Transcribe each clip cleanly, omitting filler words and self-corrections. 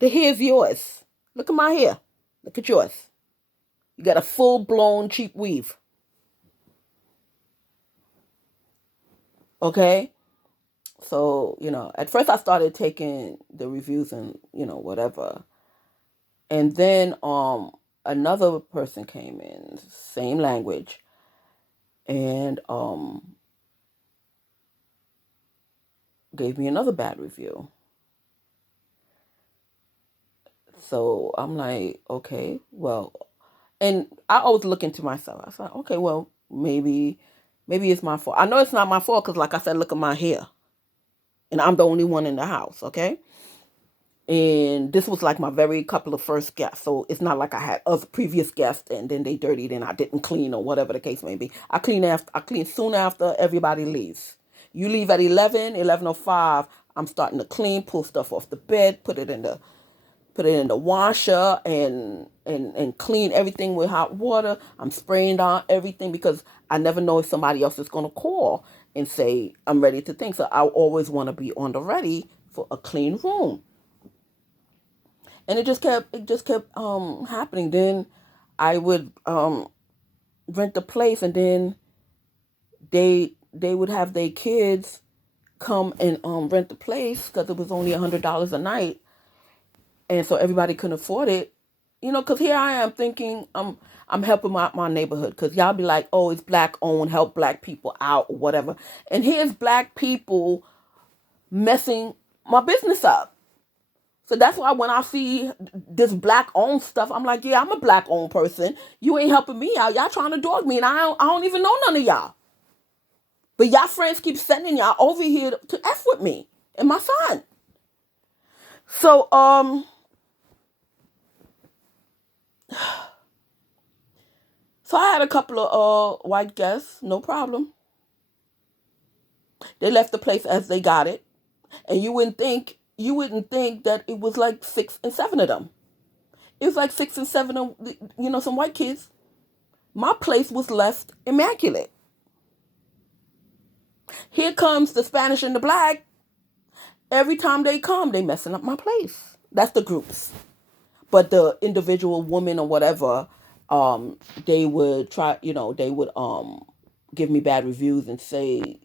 The hair's yours. Look at my hair. Look at yours. You got a full-blown cheap weave. Okay? So, at first I started taking the reviews and, whatever. And then another person came in, same language, and gave me another bad review. So I'm like, okay, well, and I always look into myself. I said, okay, well, maybe it's my fault. I know it's not my fault because, like I said, look at my hair, and I'm the only one in the house. Okay, and this was like my very couple of first guests, so it's not like I had other previous guests and then they dirtied and I didn't clean or whatever the case may be. I clean soon after everybody leaves. You leave at 11:05. I'm starting to clean, pull stuff off the bed, put it in the washer and clean everything with hot water. I'm spraying down everything because I never know if somebody else is going to call and say I'm ready to think. So I always want to be on the ready for a clean room. And it just kept happening. Then I would rent the place, and then they would have their kids come and rent the place because it was only $100 a night, and so everybody couldn't afford it. Because here I am thinking I'm helping my neighborhood because y'all be like, oh, it's black owned, help black people out or whatever, and here's black people messing my business up. So that's why when I see this black owned stuff, I'm like, yeah, I'm a black owned person. You ain't helping me out. Y'all trying to dog me, and I don't even know none of y'all. But y'all friends keep sending y'all over here to F with me and my son. So so I had a couple of white guests, no problem. They left the place as they got it, and you wouldn't think that it was like 6 and 7 of them. It was like 6 and 7 of some white kids. My place was left immaculate. Here comes the Spanish and the black. Every time they come, they messing up my place. That's the groups. But the individual woman or whatever, they would try, they would give me bad reviews and say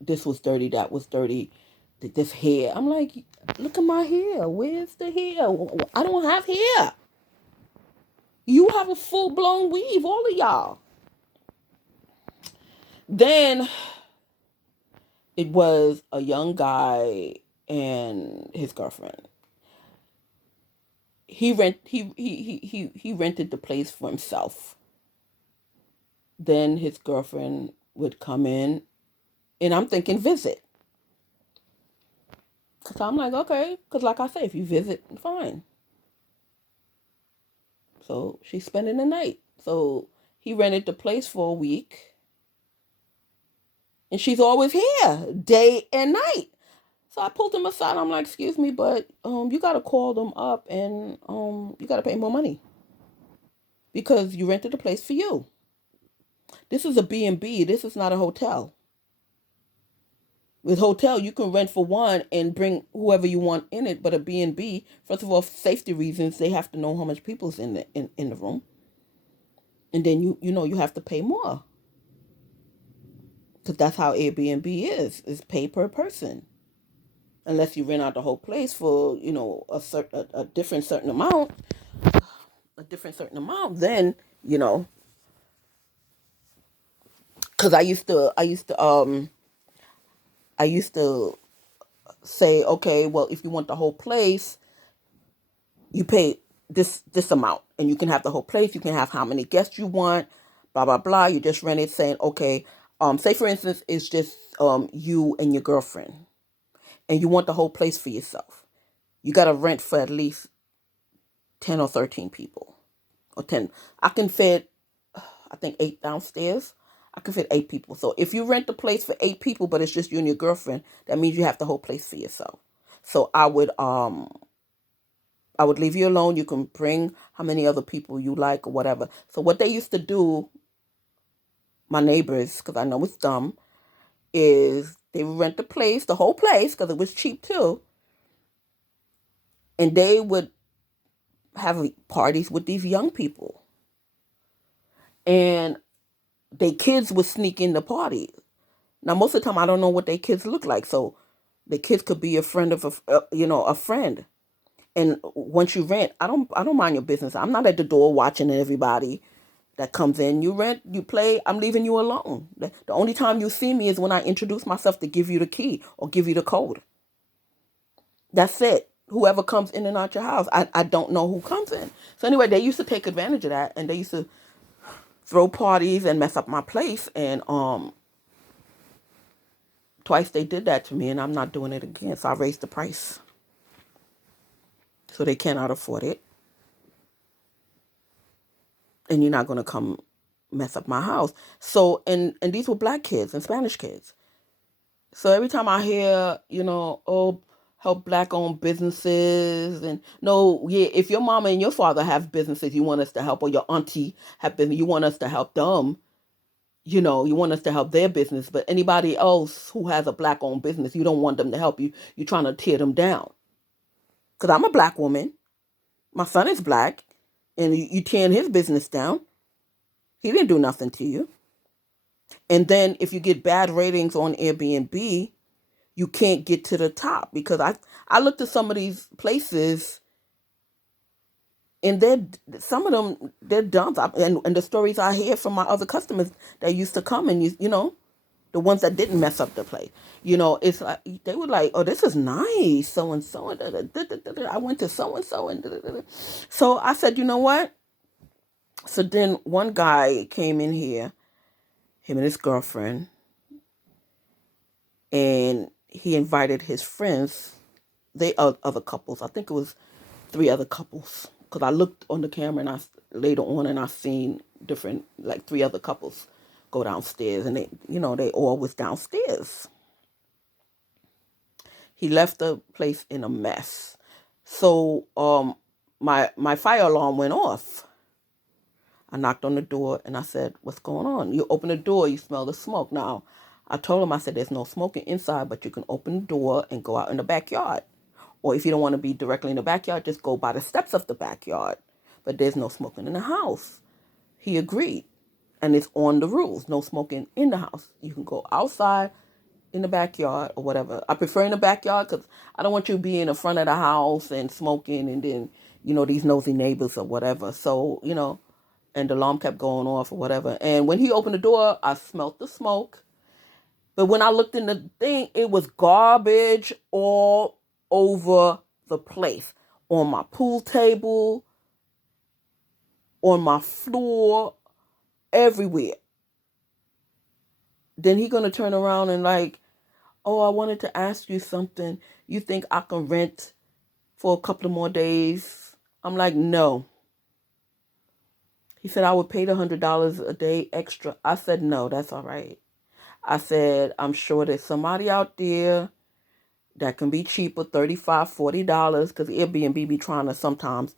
this was dirty, that was dirty, this hair. I'm like, look at my hair. Where's the hair? I don't have hair. You have a full blown weave, all of y'all. Then it was a young guy and his girlfriend. He rented the place for himself. Then his girlfriend would come in, and I'm thinking visit. So I'm like, okay, because like I say, if you visit, fine. So she's spending the night. So he rented the place for a week, and she's always here, day and night. So I pulled him aside. I'm like, excuse me, but you gotta call them up and you gotta pay more money because you rented the place for you. This is a B&B. This is not a hotel. With hotel, you can rent for one and bring whoever you want in it. But a B&B, first of all, for safety reasons, they have to know how much people's in the room, and then you have to pay more because that's how Airbnb is pay per person. Unless you rent out the whole place for a different certain amount, then you know because I used to say, okay, well, if you want the whole place, you pay this amount, and you can have the whole place. You can have how many guests you want, blah blah blah. You just rent it, saying, okay, say for instance, it's just you and your girlfriend, and you want the whole place for yourself. You got to rent for at least 10 or 13 people, or 10. I can fit, I think 8 downstairs. I can fit 8 people. So if you rent the place for 8 people, but it's just you and your girlfriend, that means you have the whole place for yourself. So I would leave you alone. You can bring how many other people you like or whatever. So what they used to do, my neighbors, because I know it's dumb, is they would rent the whole place, because it was cheap too. And they would have parties with these young people. And their kids would sneak in the party. Now, most of the time, I don't know what their kids look like. So the kids could be a friend of a friend. And once you rent, I don't mind your business. I'm not at the door watching everybody that comes in. You rent, you play, I'm leaving you alone. The only time you see me is when I introduce myself to give you the key or give you the code. That's it. Whoever comes in and out your house, I don't know who comes in. So anyway, they used to take advantage of that, and they used to throw parties and mess up my place. And twice they did that to me, and I'm not doing it again. So I raised the price, so they cannot afford it. And you're not gonna come mess up my house. So and these were black kids and Spanish kids. So every time I hear, oh, help black owned businesses, and no, yeah, if your mama and your father have businesses you want us to help, or your auntie have business, you want us to help them, you want us to help their business. But anybody else who has a black owned business, you don't want them to help you. You're trying to tear them down. Because I'm a black woman. My son is black. And you tearing his business down. He didn't do nothing to you. And then if you get bad ratings on Airbnb, you can't get to the top, because I looked at some of these places, and some of them, they're dumps. And the stories I hear from my other customers that used to come, and the ones that didn't mess up the place, it's like they were like, oh, this is nice, so and so, and I went to so and so, and so I said, you know what? So then one guy came in here, him and his girlfriend, and he invited his friends. They other couples. I think it was 3 other couples. Because I looked on the camera, and I later on, and I seen different, like 3 other couples go downstairs, and they all was downstairs. He left the place in a mess. So my fire alarm went off. I knocked on the door, and I said, what's going on? You open the door, you smell the smoke. Now, I told him, I said, there's no smoking inside, but you can open the door and go out in the backyard. Or if you don't want to be directly in the backyard, just go by the steps of the backyard. But there's no smoking in the house. He agreed. And it's on the rules. No smoking in the house. You can go outside in the backyard or whatever. I prefer in the backyard because I don't want you being in the front of the house and smoking, and then, these nosy neighbors or whatever. So, and the alarm kept going off or whatever. And when he opened the door, I smelled the smoke. But when I looked in the thing, it was garbage all over the place. On my pool table, on my floor, everywhere. Then he gonna turn around and like, oh, I wanted to ask you something. You think I can rent for a couple of more days? I'm like, no. He said I would pay the $100 a day extra. I said, no, that's all right. I said, I'm sure there's somebody out there that can be cheaper, $35, $40, because Airbnb be trying to sometimes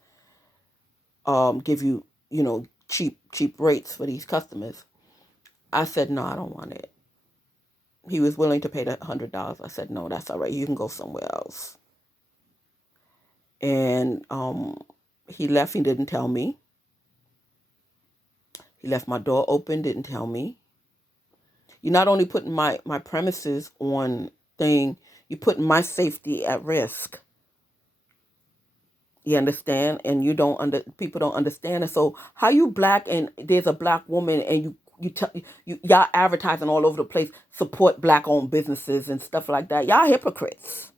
give you, cheap rates for these customers. I said, no, I don't want it. He was willing to pay the $100. I said, no, that's all right. You can go somewhere else. And he left. He didn't tell me. He left my door open, didn't tell me. You're not only putting my premises on thing, you're putting my safety at risk. You understand? And people don't understand it. So how you black and there's a black woman, and y'all advertising all over the place, support black owned businesses and stuff like that. Y'all hypocrites.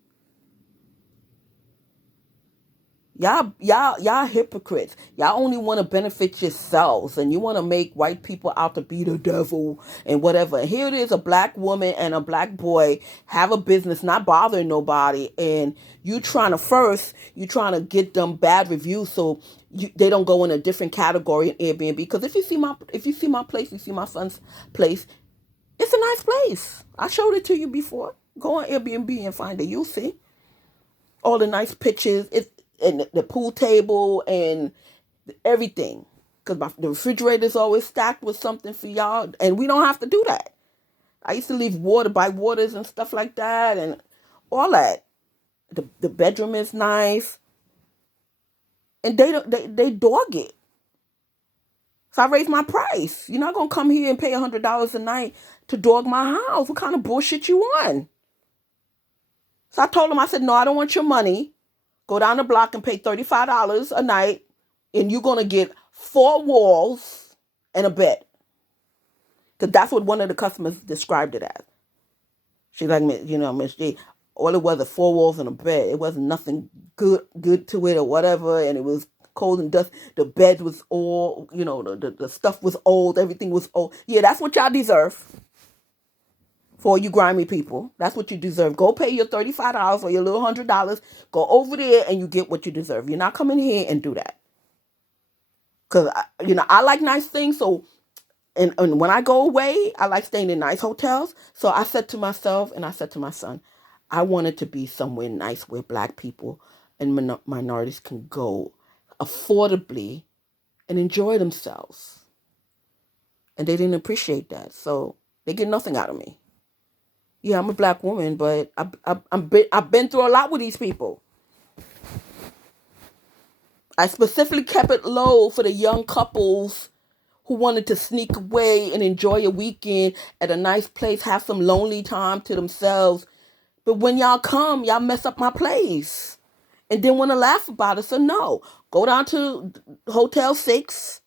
Y'all hypocrites. Y'all only want to benefit yourselves, and you want to make white people out to be the devil and whatever. And here it is, a black woman and a black boy have a business, not bothering nobody, and you trying to get them bad reviews so they don't go in a different category in Airbnb. Because if you see my place, you see my son's place, it's a nice place. I showed it to you before. Go on Airbnb and find it. You'll see all the nice pictures. And the pool table and everything. Because the refrigerator is always stacked with something for y'all. And we don't have to do that. I used to leave buy waters and stuff like that and all that. The bedroom is nice. and they dog it. So I raised my price. You're not gonna come here and pay $100 a night to dog my house. What kind of bullshit you on? So I told him, I said, no, I don't want your money. Go down the block and pay $35 a night, and you're gonna get 4 walls and a bed. Because that's what one of the customers described it as. She's like, Miss G, all it was 4 walls and a bed. It wasn't nothing good to it or whatever, and it was cold and dust. The bed was all, the stuff was old. Everything was old. Yeah, that's what y'all deserve. For you grimy people, that's what you deserve. Go pay your $35 or your little $100. Go over there and you get what you deserve. You're not coming here and do that. Because, I like nice things. So, and when I go away, I like staying in nice hotels. So I said to myself and I said to my son, I wanted to be somewhere nice where black people and minorities can go affordably and enjoy themselves. And they didn't appreciate that. So they get nothing out of me. Yeah, I'm a black woman, but I've been through a lot with these people. I specifically kept it low for the young couples who wanted to sneak away and enjoy a weekend at a nice place, have some lonely time to themselves. But when y'all come, y'all mess up my place. And then want to laugh about it. So no, go down to Hotel 6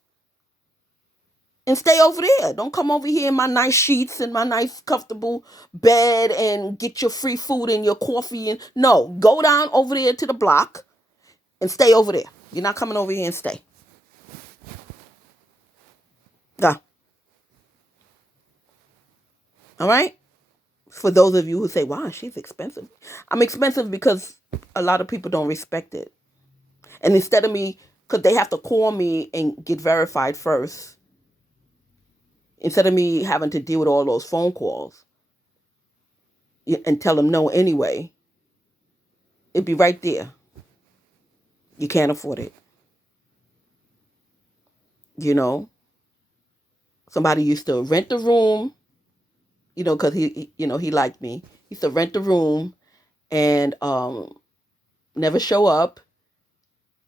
and stay over there. Don't come over here in my nice sheets and my nice comfortable bed and get your free food and your coffee. And no, go down over there to the block and stay over there. You're not coming over here and stay. Go. All right? For those of you who say, wow, she's expensive. I'm expensive because a lot of people don't respect it. And instead of me, because they have to call me and get verified first, instead of me having to deal with all those phone calls and tell them no anyway, it'd be right there. You can't afford it. Somebody used to rent the room, because he liked me. He used to rent the room and never show up,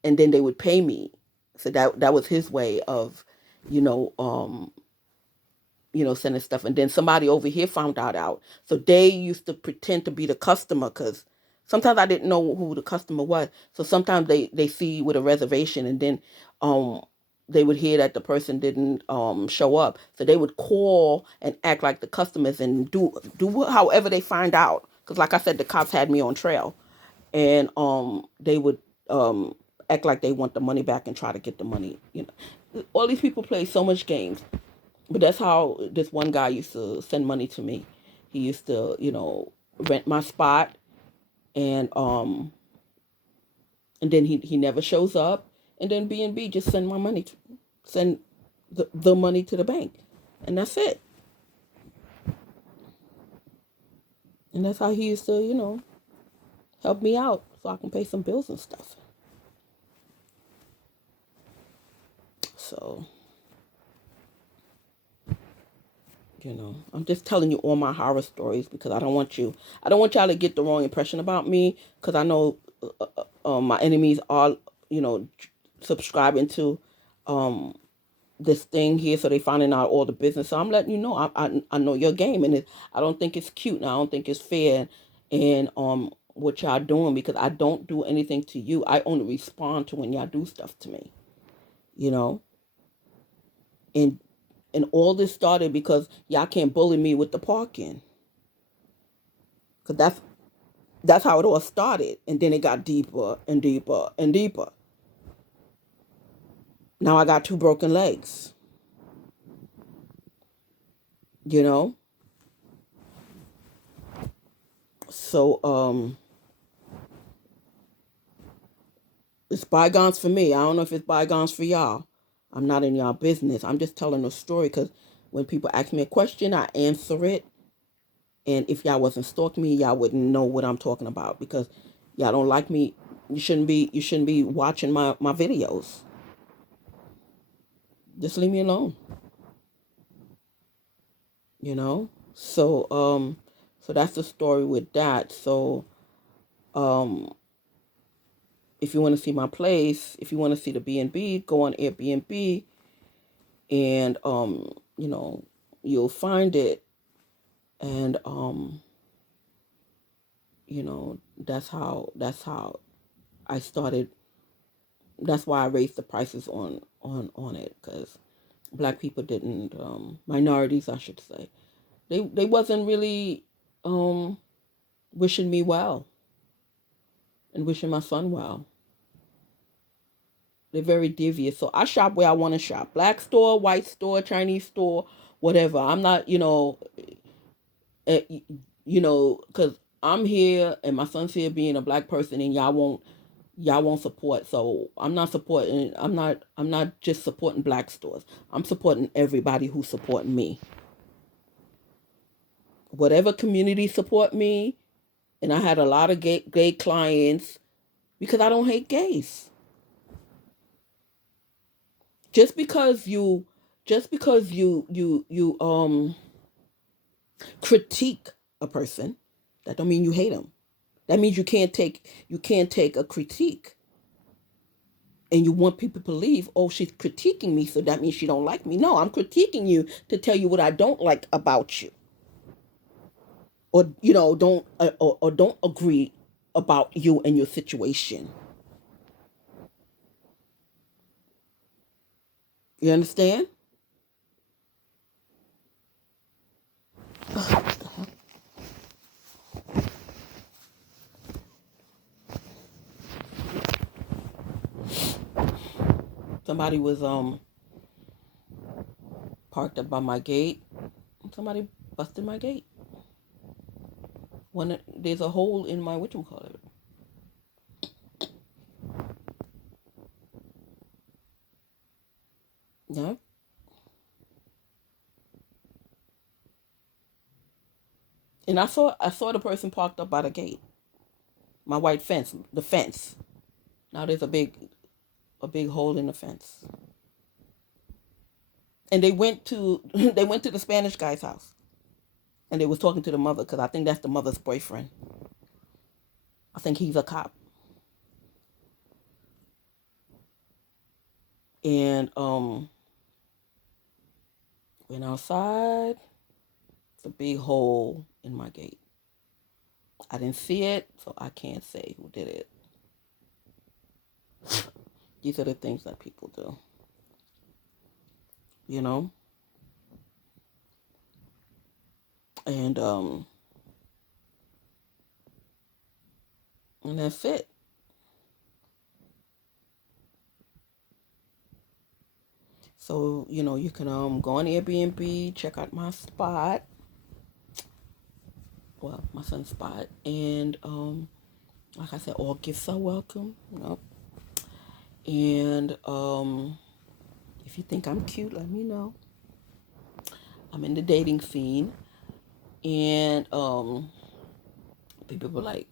and then they would pay me. So that was his way of, you know, um, sending stuff. And then somebody over here found out. So they used to pretend to be the customer because sometimes I didn't know who the customer was. So sometimes they see with a reservation, and then they would hear that the person didn't show up. So they would call and act like the customers and do however they find out. Because like I said, the cops had me on trail, and they would act like they want the money back and try to get the money. All these people play so much games. But that's how this one guy used to send money to me. He used to, rent my spot, and then he never shows up, and then B&B just send the money to the bank, and that's it. And that's how he used to, help me out so I can pay some bills and stuff. So, I'm just telling you all my horror stories because I don't want y'all to get the wrong impression about me, because I know my enemies are, subscribing to this thing here, so they finding out all the business. So I'm letting you know, I know your game, and I don't think it's cute, and I don't think it's fair, and what y'all doing, because I don't do anything to you. I only respond to when y'all do stuff to me, you know, and all this started because y'all can't bully me with the parking, because that's how it all started, and then it got deeper and deeper and deeper. Now I got 2 broken legs, you know. So it's bygones for me. I don't know if it's bygones for y'all. I'm not in y'all business. I'm just telling a story because when people ask me a question, I answer it. And if y'all wasn't stalking me, y'all wouldn't know what I'm talking about, because y'all don't like me. You shouldn't be watching my videos. Just leave me alone. You know? So that's the story with that. So um if you want to see my place, if you want to see the B&B, go on Airbnb, and you know, you'll find it. And you know, that's how I started. That's why I raised the prices on it, because black people didn't, minorities I should say, they wasn't really um wishing me well and wishing my son well. They're very devious. So I shop where I want to shop. Black store, white store, Chinese store, whatever. I'm not, uh, because I'm here and my son's here being a black person, and y'all won't support. So I'm not supporting. I'm not just supporting black stores. I'm supporting everybody who's supporting me. Whatever community support me, and I had a lot of gay clients because I don't hate gays. Just because you just because you critique a person, that don't mean you hate them. That means you can't take a critique, and you want people to believe, oh, she's critiquing me, so that means she don't like me. No, I'm critiquing you to tell you what I don't like about you, or don't or don't agree about you and your situation. You understand? Somebody was parked up by my gate. Somebody busted my gate. When there's a hole in my whatchamacallit. Yeah. And I saw the person parked up by the gate. My white fence, the fence. Now there's a big hole in the fence. And they went to they went to the Spanish guy's house, and they was talking to the mother, because I think that's the mother's boyfriend. I think he's a cop. And went outside. It's a big hole in my gate. I didn't see it, so I can't say who did it. These are the things that people do, you know? And and that's it. So, you can go on Airbnb, check out my spot, well, my son's spot, and like I said, all gifts are welcome, And if you think I'm cute, let me know. I'm in the dating scene, and people were like,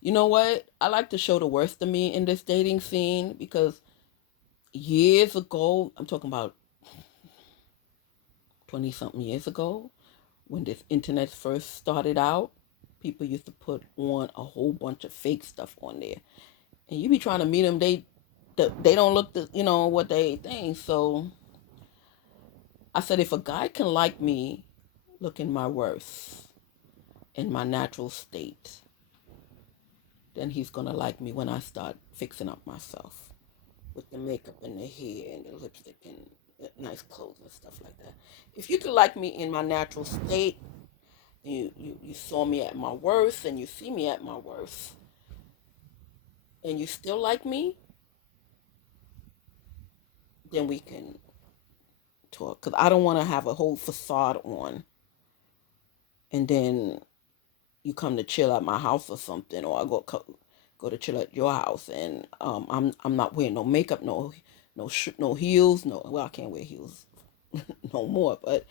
you know what? I like to show the worst of me in this dating scene, because years ago, I'm talking about 20 something years ago, when this internet first started out, people used to put on a whole bunch of fake stuff on there, and you be trying to meet them, they don't look what they think. So I said, if a guy can like me looking my worst in my natural state, then he's gonna like me when I start fixing up myself with the makeup and the hair and the lipstick and nice clothes and stuff like that. If you could like me in my natural state, you saw me at my worst, and you see me at my worst, and you still like me, then we can talk. Because I don't want to have a whole facade on, and then you come to chill at my house or something, or I go to chill at your house, and I'm not wearing no makeup, no heels, no, well, I can't wear heels no more, but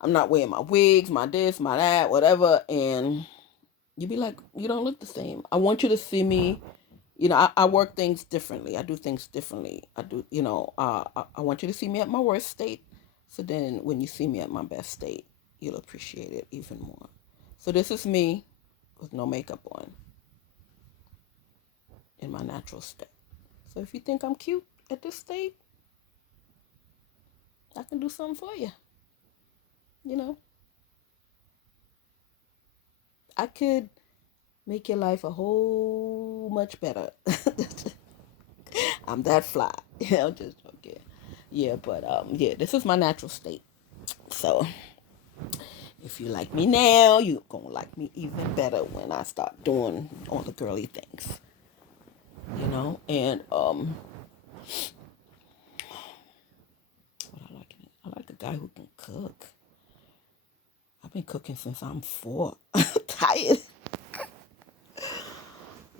I'm not wearing my wigs, my this, my that, whatever, and you be like, you don't look the same. I want you to see me. I work things differently. I do things differently. I do, I want you to see me at my worst state. So then when you see me at my best state, you'll appreciate it even more. So this is me with no makeup on. in my natural state. So if you think I'm cute at this state, I can do something for you. You know, I could make your life a whole much better. I'm that fly. I'm just joking. Yeah, but yeah, this is my natural state. So if you like me now, you're gonna like me even better when I start doing all the girly things. And what I like a guy who can cook. I've been cooking since I'm 4. I'm tired.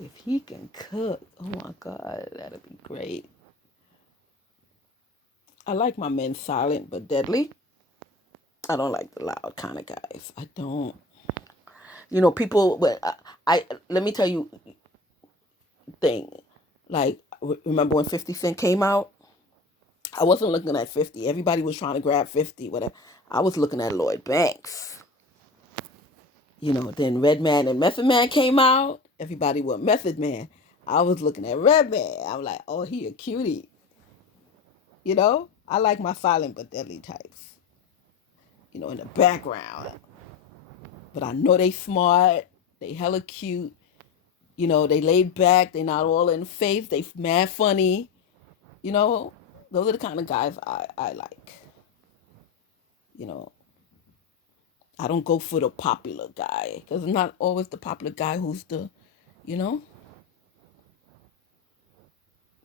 If he can cook, oh my God, that'd be great. I like my men silent but deadly. I don't like the loud kind of guys. I don't. People. But I let me tell you thing. Like, remember when 50 Cent came out? I wasn't looking at 50. Everybody was trying to grab 50. Whatever. I was looking at Lloyd Banks. Then Redman and Method Man came out. Everybody was Method Man. I was looking at Redman. I'm like, oh, he a cutie. I like my silent but deadly types. In the background. But I know they smart. They hella cute. They laid back. They not all in the face. They mad funny. Those are the kind of guys I like. You know, I don't go for the popular guy because it's not always the popular guy you know,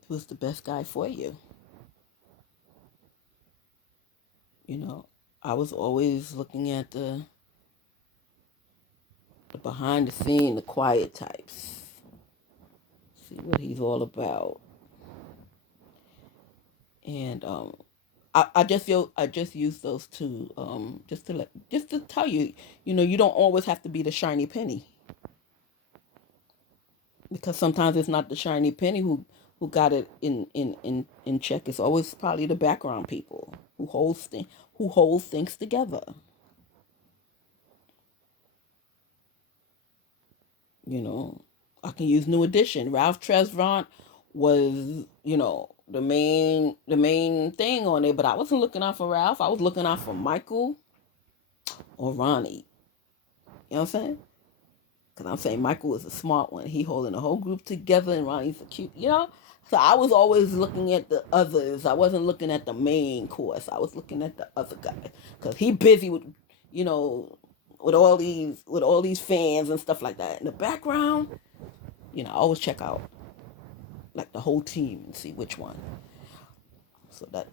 who's the best guy for you. I was always looking at the behind the scene, the quiet types. See what he's all about. And I just use those two just to tell you, you don't always have to be the shiny penny. Because sometimes it's not the shiny penny who got it in check. It's always probably the background people who holds things together. I can use New Edition. Ralph Tresvant was the main thing on it, but I wasn't looking out for Ralph. I was looking out for Michael or Ronnie. You know what I'm saying? Because I'm saying Michael was a smart one. He holding the whole group together, and Ronnie's a cute. So I was always looking at the others. I wasn't looking at the main course. I was looking at the other guy because he busy with, you know, with all these fans and stuff like that in the background. I always check out like the whole team and see which one. So that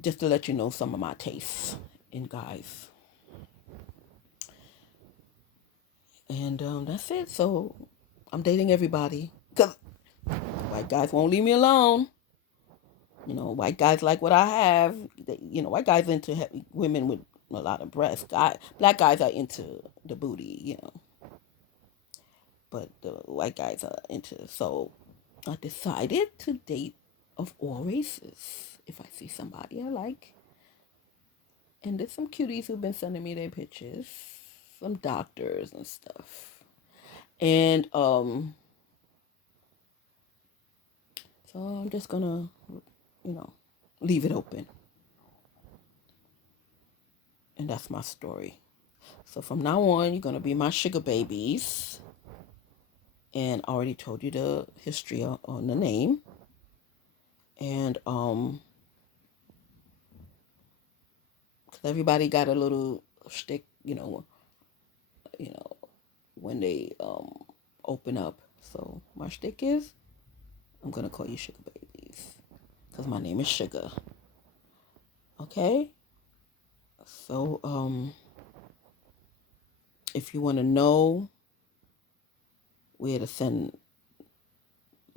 just to let you know some of my tastes in guys. And that's it. So I'm dating everybody because white guys won't leave me alone. White guys like what I have. White guys into women with a lot of breasts. Black guys are into the booty. But the white guys are into. So I decided to date of all races. If I see somebody I like, and there's some cuties who've been sending me their pictures, some doctors and stuff, and so I'm just gonna, leave it open. And that's my story. So from now on, you're going to be my sugar babies. And I already told you the history on the name. And cause everybody got a little shtick, when they open up. So my shtick is, I'm going to call you sugar babies. Because my name is Sugar. Okay? So, if you want to know where to send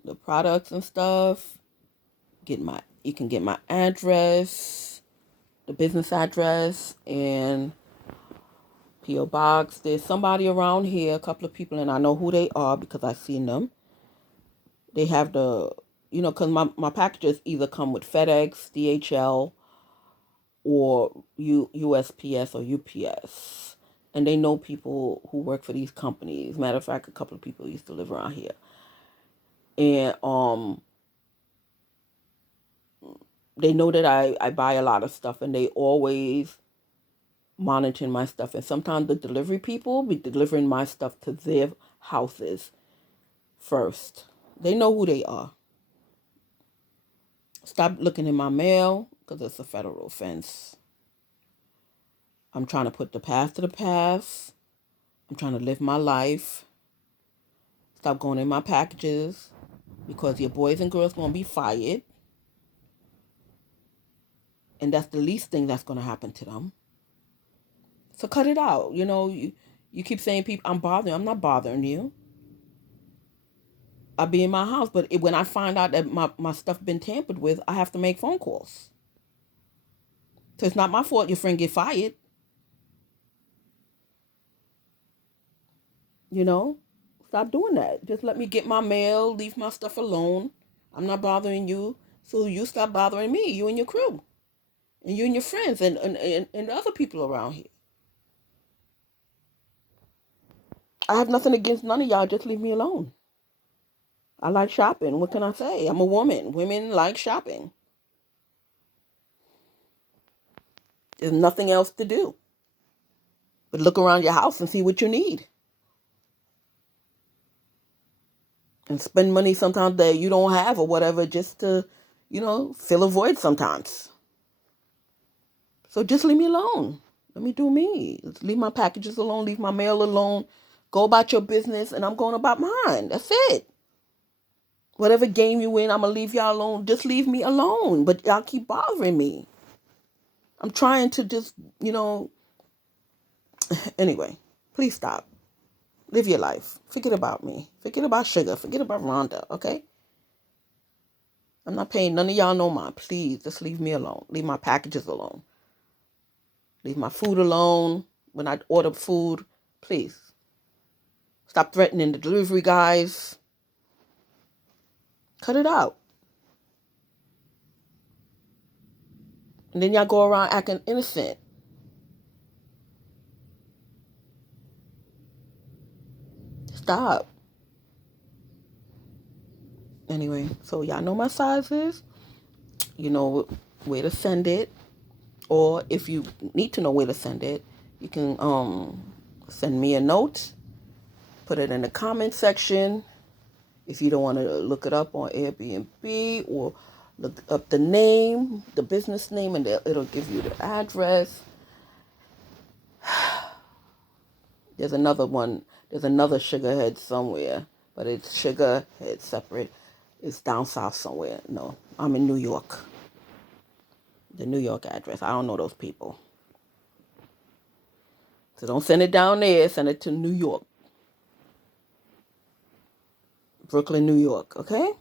the products and stuff, you can get my address, the business address, and P.O. Box. There's somebody around here, a couple of people, and I know who they are because I've seen them. They have because my packages either come with FedEx, DHL, or USPS or UPS. And they know people who work for these companies. Matter of fact, a couple of people used to live around here. And they know that I buy a lot of stuff, and they always monitoring my stuff. And sometimes the delivery people be delivering my stuff to their houses first. They know who they are. Stop looking in my mail because it's a federal offense. I'm trying to put the past to the past. I'm trying to live my life. Stop going in my packages because your boys and girls going to be fired. And that's the least thing that's going to happen to them. So cut it out. You keep saying people, I'm bothering. I'm not bothering you. I'll be in my house. But when I find out that my stuff been tampered with, I have to make phone calls. So it's not my fault your friend get fired. You know? Stop doing that. Just let me get my mail. Leave my stuff alone. I'm not bothering you. So you stop bothering me. You and your crew. And you and your friends and the other people around here. I have nothing against none of y'all. Just leave me alone. I like shopping. What can I say? I'm a woman. Women like shopping. There's nothing else to do but look around your house and see what you need. And spend money sometimes that you don't have or whatever just to, fill a void sometimes. So just leave me alone. Let me do me. Leave my packages alone. Leave my mail alone. Go about your business and I'm going about mine. That's it. Whatever game you in, I'm going to leave y'all alone. Just leave me alone. But y'all keep bothering me. I'm trying to just, anyway, please stop. Live your life. Forget about me. Forget about Sugar. Forget about Rhonda, okay? I'm not paying none of y'all no mind. Please, just leave me alone. Leave my packages alone. Leave my food alone. When I order food, please. Stop threatening the delivery guys. Cut it out. And then y'all go around acting innocent. Stop. Anyway, so y'all know my sizes. You know where to send it. Or if you need to know where to send it, you can send me a note. Put it in the comment section. If you don't want to look it up on Airbnb or look up the name, the business name, and it'll give you the address. There's another one. There's another Sugarhead somewhere, but it's Sugarhead separate. It's down south somewhere. No, I'm in New York. The New York address. I don't know those people. So don't send it down there. Send it to New York. Brooklyn, New York. Okay?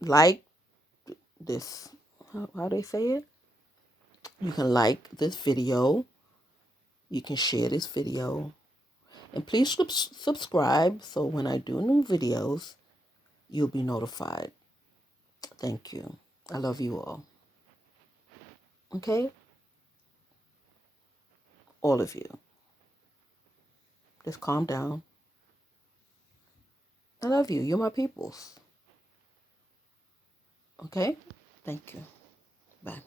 Like this. How they say it? You can like this video. You can share this video. And please subscribe so when I do new videos, you'll be notified. Thank you. I love you all. Okay? All of you. Just calm down. I love you. You're my peoples. Okay? Thank you. Bye.